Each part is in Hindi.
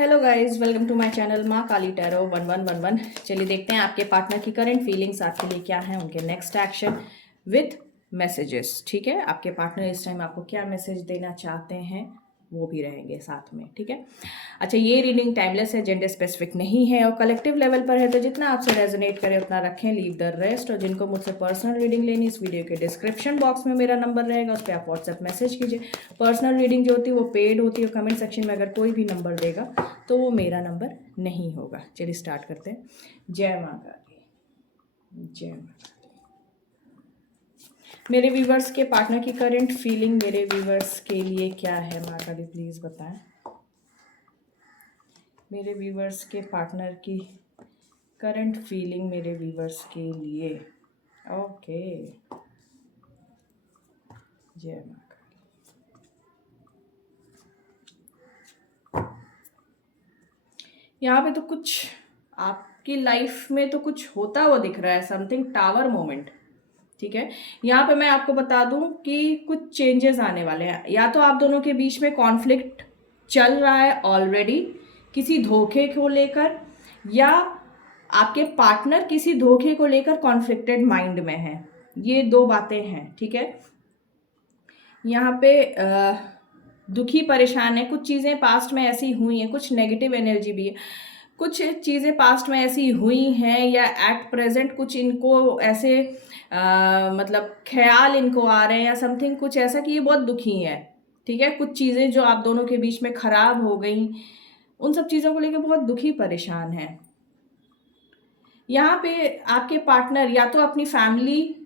Hello guys, welcome to my channel माँ काली टैरो 1111। चलिए देखते हैं आपके पार्टनर की करंट फीलिंग्स आपके लिए क्या है, उनके नेक्स्ट एक्शन विथ मैसेजेस। ठीक है, आपके पार्टनर इस टाइम आपको क्या मैसेज देना चाहते हैं वो भी रहेंगे साथ में। ठीक है, अच्छा, ये रीडिंग टाइमलेस है, जेंडर स्पेसिफिक नहीं है और कलेक्टिव लेवल पर है, तो जितना आपसे रेजोनेट करे उतना रखें, लीव द रेस्ट। और जिनको मुझसे पर्सनल रीडिंग लेनी, इस वीडियो के डिस्क्रिप्शन बॉक्स में मेरा नंबर रहेगा, उस पर आप व्हाट्सएप मैसेज कीजिए। पर्सनल रीडिंग जो होती है वो पेड होती है, कमेंट सेक्शन में अगर कोई भी नंबर देगा तो वो मेरा नंबर नहीं होगा। चलिए स्टार्ट करते हैं। जय माँ काली, जय माँ काली। मेरे व्यूवर्स के पार्टनर की करंट फीलिंग मेरे व्यूवर्स के लिए क्या है, माँ काली प्लीज़ बताएं। मेरे व्यूवर्स के पार्टनर की करंट फीलिंग मेरे व्यूवर्स के लिए। ओके, जय माँ काली। यहाँ पे तो कुछ आपकी लाइफ में तो कुछ होता हुआ दिख रहा है, समथिंग टावर मोमेंट। ठीक है, यहाँ पे मैं आपको बता दूं कि कुछ चेंजेस आने वाले हैं। या तो आप दोनों के बीच में कॉन्फ्लिक्ट चल रहा है ऑलरेडी किसी धोखे को लेकर, या आपके पार्टनर किसी धोखे को लेकर कॉन्फ्लिक्टेड माइंड में है। ये दो बातें हैं। ठीक है, यहाँ पे दुखी परेशान है, कुछ चीज़ें पास्ट में ऐसी हुई हैं, कुछ नेगेटिव एनर्जी भी है, कुछ चीज़ें पास्ट में ऐसी हुई हैं या एट प्रेजेंट कुछ इनको ऐसे मतलब ख्याल इनको आ रहे हैं या समथिंग कुछ ऐसा कि ये बहुत दुखी है। ठीक है, कुछ चीज़ें जो आप दोनों के बीच में खराब हो गई, उन सब चीज़ों को लेकर बहुत दुखी परेशान है। यहाँ पे आपके पार्टनर या तो अपनी फैमिली,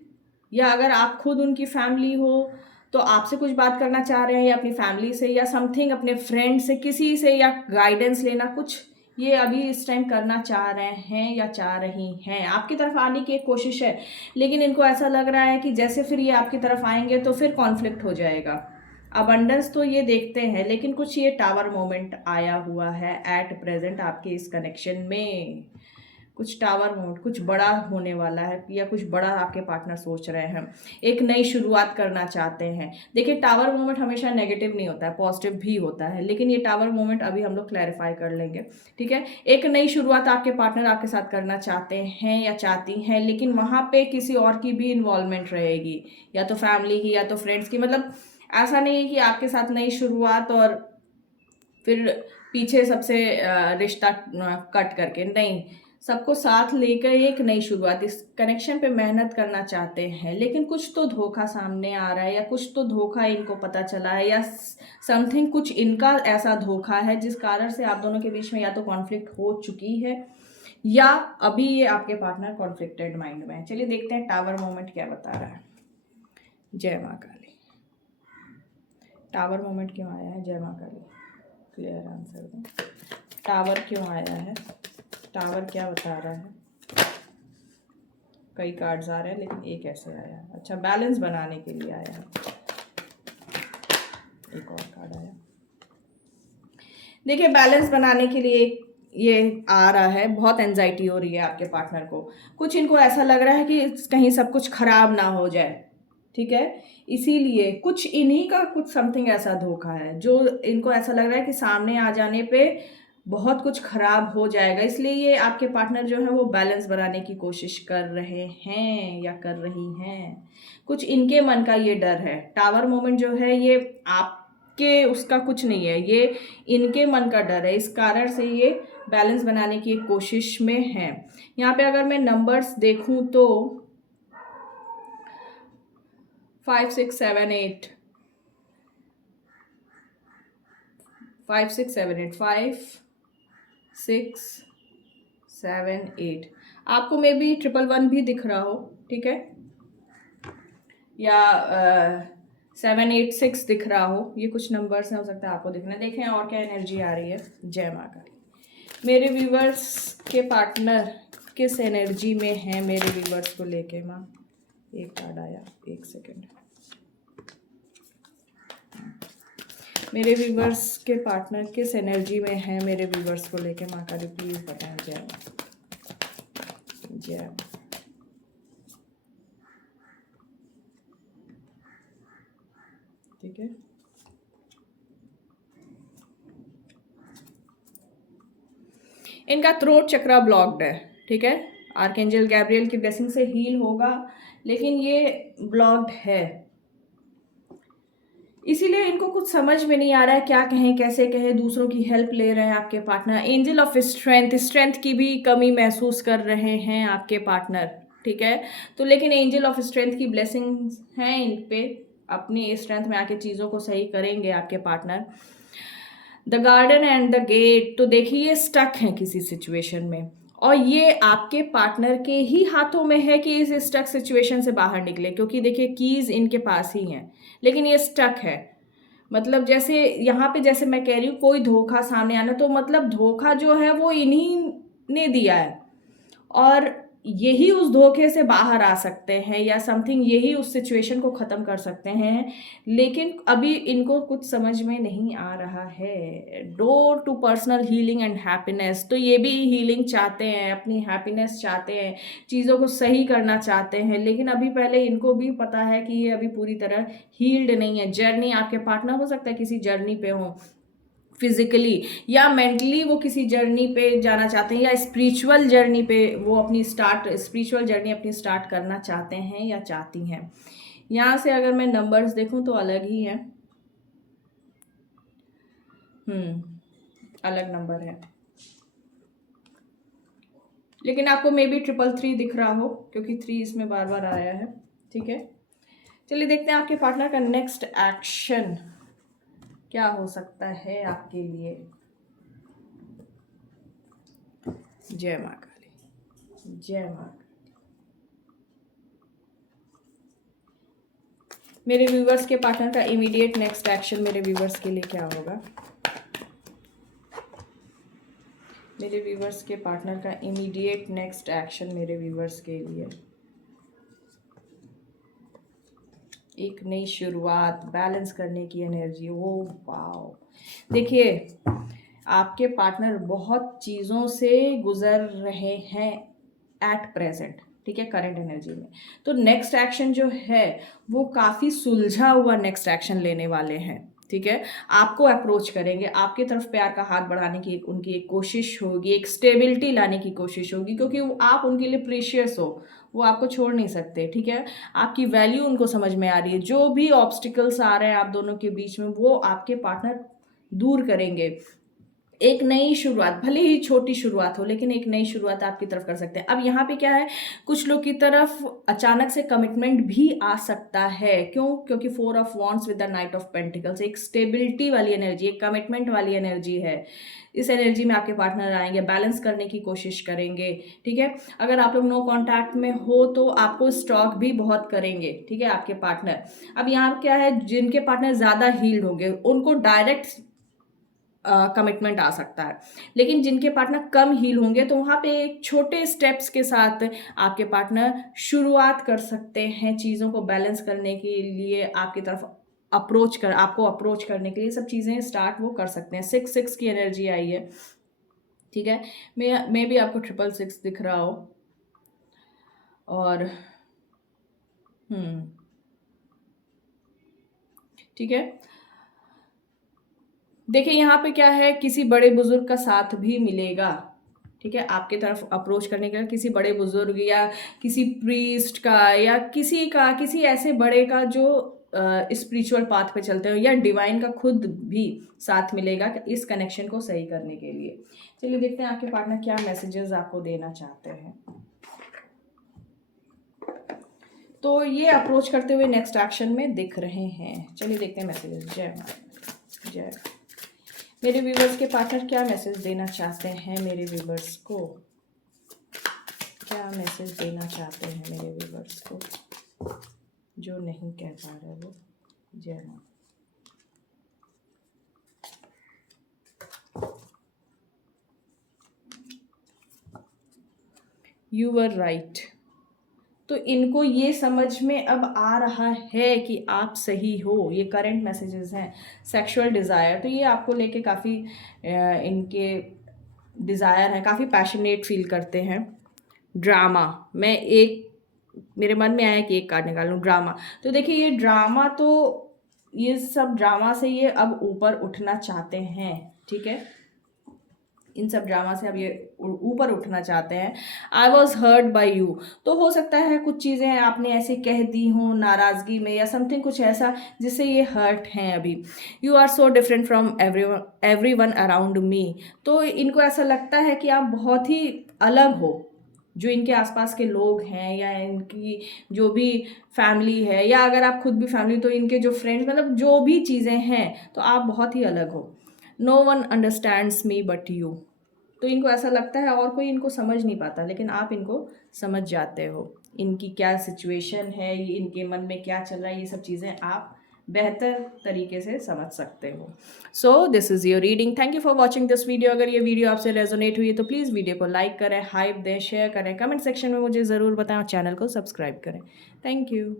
या अगर आप खुद उनकी फैमिली हो तो आपसे कुछ बात करना चाह रहे हैं, या अपनी फैमिली से या समथिंग अपने फ्रेंड से किसी से, या गाइडेंस लेना कुछ ये अभी इस टाइम करना चाह रहे हैं या चाह रही हैं। आपकी तरफ आने की एक कोशिश है, लेकिन इनको ऐसा लग रहा है कि जैसे फिर ये आपकी तरफ आएंगे तो फिर कॉन्फ्लिक्ट हो जाएगा। अबंडेंस तो ये देखते हैं, लेकिन कुछ ये टावर मोमेंट आया हुआ है एट प्रेजेंट आपके इस कनेक्शन में। कुछ टावर मोड, कुछ बड़ा होने वाला है या कुछ बड़ा आपके पार्टनर सोच रहे हैं, एक नई शुरुआत करना चाहते हैं। देखिए, टावर मोमेंट हमेशा नेगेटिव नहीं होता है, पॉजिटिव भी होता है, लेकिन ये टावर मोमेंट अभी हम लोग क्लैरिफाई कर लेंगे। ठीक है, एक नई शुरुआत आपके पार्टनर आपके साथ करना चाहते हैं या चाहती हैं, लेकिन वहाँ पे किसी और की भी इन्वॉल्वमेंट रहेगी, या तो फैमिली की या तो फ्रेंड्स की। मतलब ऐसा नहीं है कि आपके साथ नई शुरुआत और फिर पीछे सबसे रिश्ता कट करके, नहीं, सबको साथ लेकर एक नई शुरुआत, इस कनेक्शन पे मेहनत करना चाहते हैं। लेकिन कुछ तो धोखा सामने आ रहा है, या कुछ तो धोखा इनको पता चला है, या समथिंग कुछ इनका ऐसा धोखा है जिस कारण से आप दोनों के बीच में या तो कॉन्फ्लिक्ट हो चुकी है, या अभी ये आपके पार्टनर कॉन्फ्लिक्टेड माइंड में है। चलिए देखते हैं टावर मोमेंट क्या बता रहा है। जय माँ काली। टावर मोमेंट क्यों आया है? जय माँ काली, क्लियर आंसर दें। टावर क्यों आया है? टावर क्या बता रहा है? कई कार्ड्स आ रहे हैं, लेकिन एक ऐसे आया है। अच्छा, बैलेंस बनाने के लिए आया है। एक और कार्ड आया। देखिए, बैलेंस बनाने के लिए ये आ रहा है, बहुत एंजाइटी हो रही है आपके पार्टनर को। कुछ इनको ऐसा लग रहा है कि कहीं सब कुछ खराब ना हो जाए। ठीक है, इसीलिए कुछ इन्हीं का कुछ समथिंग ऐसा धोखा है जो इनको ऐसा लग रहा है कि सामने आ जाने पे बहुत कुछ खराब हो जाएगा। इसलिए ये आपके पार्टनर जो है वो बैलेंस बनाने की कोशिश कर रहे हैं या कर रही हैं। कुछ इनके मन का ये डर है। टावर मोमेंट जो है ये आपके उसका कुछ नहीं है, ये इनके मन का डर है, इस कारण से ये बैलेंस बनाने की एक कोशिश में है। यहाँ पे अगर मैं नंबर्स देखूं तो 5 6 7 8, 5 6 7 8, 5 6 7 8। आपको मे बी 111 भी दिख रहा हो। ठीक है, या 786 दिख रहा हो। ये कुछ नंबर्स हैं, हो सकता है आपको दिखना। देखें और क्या एनर्जी आ रही है। जय माँ काली। मेरे व्यूवर्स के पार्टनर किस एनर्जी में है मेरे व्यूवर्स को लेके? माँ, एक कार्ड आया, एक सेकेंड। मेरे व्यूवर्स के पार्टनर किस एनर्जी में है मेरे व्यूवर्स को लेके? माँ काली प्लीज बताएं। जय माँ, जय माँ। ठीक है, इनका थ्रोट चक्रा ब्लॉक्ड है, ठीक है। आर्कएंजल गैब्रियल की ब्लेसिंग से हील होगा, लेकिन ये ब्लॉक्ड है, इसीलिए इनको कुछ समझ में नहीं आ रहा है क्या कहें कैसे कहें। दूसरों की हेल्प ले रहे हैं आपके पार्टनर। एंजल ऑफ स्ट्रेंथ की भी कमी महसूस कर रहे हैं आपके पार्टनर, ठीक है। तो लेकिन एंजल ऑफ स्ट्रेंथ की ब्लेसिंग्स हैं इन पे, अपनी स्ट्रेंथ में आके चीज़ों को सही करेंगे आपके partner. The garden and the gate, तो देखिए ये स्टक हैं किसी सिचुएशन में, और ये आपके पार्टनर के ही हाथों में है कि इस स्टक सिचुएशन से बाहर निकले, क्योंकि देखिए कीज इनके पास ही हैं, लेकिन ये स्टक है। मतलब जैसे यहाँ पे जैसे मैं कह रही हूँ कोई धोखा सामने आना, तो मतलब धोखा जो है वो इन्हीं ने दिया है, और यही उस धोखे से बाहर आ सकते हैं, या समथिंग यही उस सिचुएशन को ख़त्म कर सकते हैं, लेकिन अभी इनको कुछ समझ में नहीं आ रहा है। Door to personal healing and happiness, तो ये भी हीलिंग चाहते हैं, अपनी हैप्पीनेस चाहते हैं, चीज़ों को सही करना चाहते हैं, लेकिन अभी पहले इनको भी पता है कि ये अभी पूरी तरह हील्ड नहीं है। जर्नी, आपके पार्टनर हो सकता है किसी जर्नी पे हो, फिजिकली या मेंटली वो किसी जर्नी पे जाना चाहते हैं, या स्पिरिचुअल जर्नी पे वो अपनी स्पिरिचुअल जर्नी अपनी स्टार्ट करना चाहते हैं या चाहती हैं। यहाँ से अगर मैं नंबर्स देखूं तो अलग ही है, अलग नंबर है, लेकिन आपको मे बी 333 दिख रहा हो, क्योंकि 3 इसमें बार बार आया है, ठीक है। चलिए देखते हैं आपके पार्टनर का नेक्स्ट एक्शन क्या हो सकता है आपके लिए। जय माँ काली, जय माँ। मेरे व्यूवर्स के पार्टनर का इमीडिएट नेक्स्ट एक्शन मेरे व्यूवर्स के लिए क्या होगा? मेरे व्यूवर्स के पार्टनर का इमीडिएट नेक्स्ट एक्शन मेरे व्यूवर्स के लिए एक नई शुरुआत, बैलेंस करने की एनर्जी। वो वाओ, देखिए आपके पार्टनर बहुत चीज़ों से गुजर रहे हैं एट प्रेजेंट, ठीक है, करंट एनर्जी में। तो नेक्स्ट एक्शन जो है वो काफ़ी सुलझा हुआ नेक्स्ट एक्शन लेने वाले हैं, ठीक है। आपको अप्रोच करेंगे, आपकी तरफ प्यार का हाथ बढ़ाने की उनकी एक कोशिश होगी, एक स्टेबिलिटी लाने की कोशिश होगी, क्योंकि आप उनके लिए प्रीशियस हो, वो आपको छोड़ नहीं सकते, ठीक है। आपकी वैल्यू उनको समझ में आ रही है। जो भी ऑब्स्टिकल्स आ रहे हैं आप दोनों के बीच में, वो आपके पार्टनर दूर करेंगे। एक नई शुरुआत, भले ही छोटी शुरुआत हो, लेकिन एक नई शुरुआत आपकी तरफ कर सकते हैं। अब यहाँ पे क्या है, कुछ लोग की तरफ अचानक से कमिटमेंट भी आ सकता है। क्यों? क्योंकि 4 of wands with the night of pentacles एक स्टेबिलिटी वाली एनर्जी, एक कमिटमेंट वाली एनर्जी है। इस एनर्जी में आपके पार्टनर आएंगे, बैलेंस करने की कोशिश करेंगे, ठीक है। अगर आप लोग नो कॉन्टैक्ट में हो तो आपको स्टॉक भी बहुत करेंगे, ठीक है, आपके पार्टनर। अब यहाँ क्या है, जिनके पार्टनर ज़्यादा हील्ड होंगे उनको डायरेक्ट कमिटमेंट आ सकता है, लेकिन जिनके पार्टनर कम हील होंगे तो वहाँ पे एक छोटे स्टेप्स के साथ आपके पार्टनर शुरुआत कर सकते हैं चीज़ों को बैलेंस करने के लिए, आपकी तरफ आपको अप्रोच करने के लिए सब चीज़ें स्टार्ट वो कर सकते हैं। 6 की एनर्जी आई है, ठीक है। मे भी आपको 666 दिख रहा हो, और ठीक है। देखिए यहाँ पे क्या है, किसी बड़े बुजुर्ग का साथ भी मिलेगा, ठीक है। आपके तरफ अप्रोच करने के लिए किसी बड़े बुजुर्ग या किसी प्रीस्ट का या किसी ऐसे बड़े का जो स्पिरिचुअल पाथ पे चलते हो, या डिवाइन का खुद भी साथ मिलेगा इस कनेक्शन को सही करने के लिए। चलिए देखते हैं आपके पार्टनर क्या मैसेजेस आपको देना चाहते हैं। तो ये अप्रोच करते हुए नेक्स्ट एक्शन में दिख रहे हैं। चलिए देखते हैं मैसेजेस। जय माता, जय। मेरे व्यूवर्स के पार्टनर क्या मैसेज देना चाहते हैं मेरे व्यूवर्स को? क्या मैसेज देना चाहते हैं मेरे व्यूवर्स को जो नहीं कह पा रहे वो? जय मां। You were right. तो इनको ये समझ में अब आ रहा है कि आप सही हो। ये करंट मैसेजेस हैं। सेक्सुअल डिज़ायर, तो ये आपको लेके काफ़ी इनके डिज़ायर है, काफ़ी पैशनेट फील करते हैं। ड्रामा, मेरे मन में आया कि एक कार्ड निकाल लूँ। ड्रामा, तो देखिए ये ड्रामा, तो ये सब ड्रामा से ये अब ऊपर उठना चाहते हैं, ठीक है। इन सब ड्रामा से अब ये ऊपर उठना चाहते हैं। I was hurt by you, तो हो सकता है कुछ चीज़ें आपने ऐसे कह दी हों नाराज़गी में या समथिंग कुछ ऐसा जिससे ये हर्ट हैं अभी। You are so different from everyone around me, तो इनको ऐसा लगता है कि आप बहुत ही अलग हो, जो इनके आसपास के लोग हैं या इनकी जो भी फैमिली है, या अगर आप खुद भी फैमिली तो इनके जो फ्रेंड्स, मतलब जो भी चीज़ें हैं तो आप बहुत ही अलग हो। No one understands me but you, तो इनको ऐसा लगता है और कोई इनको समझ नहीं पाता, लेकिन आप इनको समझ जाते हो। इनकी क्या सिचुएशन है, ये इनके मन में क्या चल रहा है, ये सब चीज़ें आप बेहतर तरीके से समझ सकते हो। So this is your reading. Thank you for watching this video. अगर ये वीडियो आपसे रेजोनेट हुई है तो प्लीज़ वीडियो को लाइक करें, हाइप दें, शेयर करें, कमेंट सेक्शन में मुझे ज़रूर बताएं और चैनल को सब्सक्राइब करें। Thank you.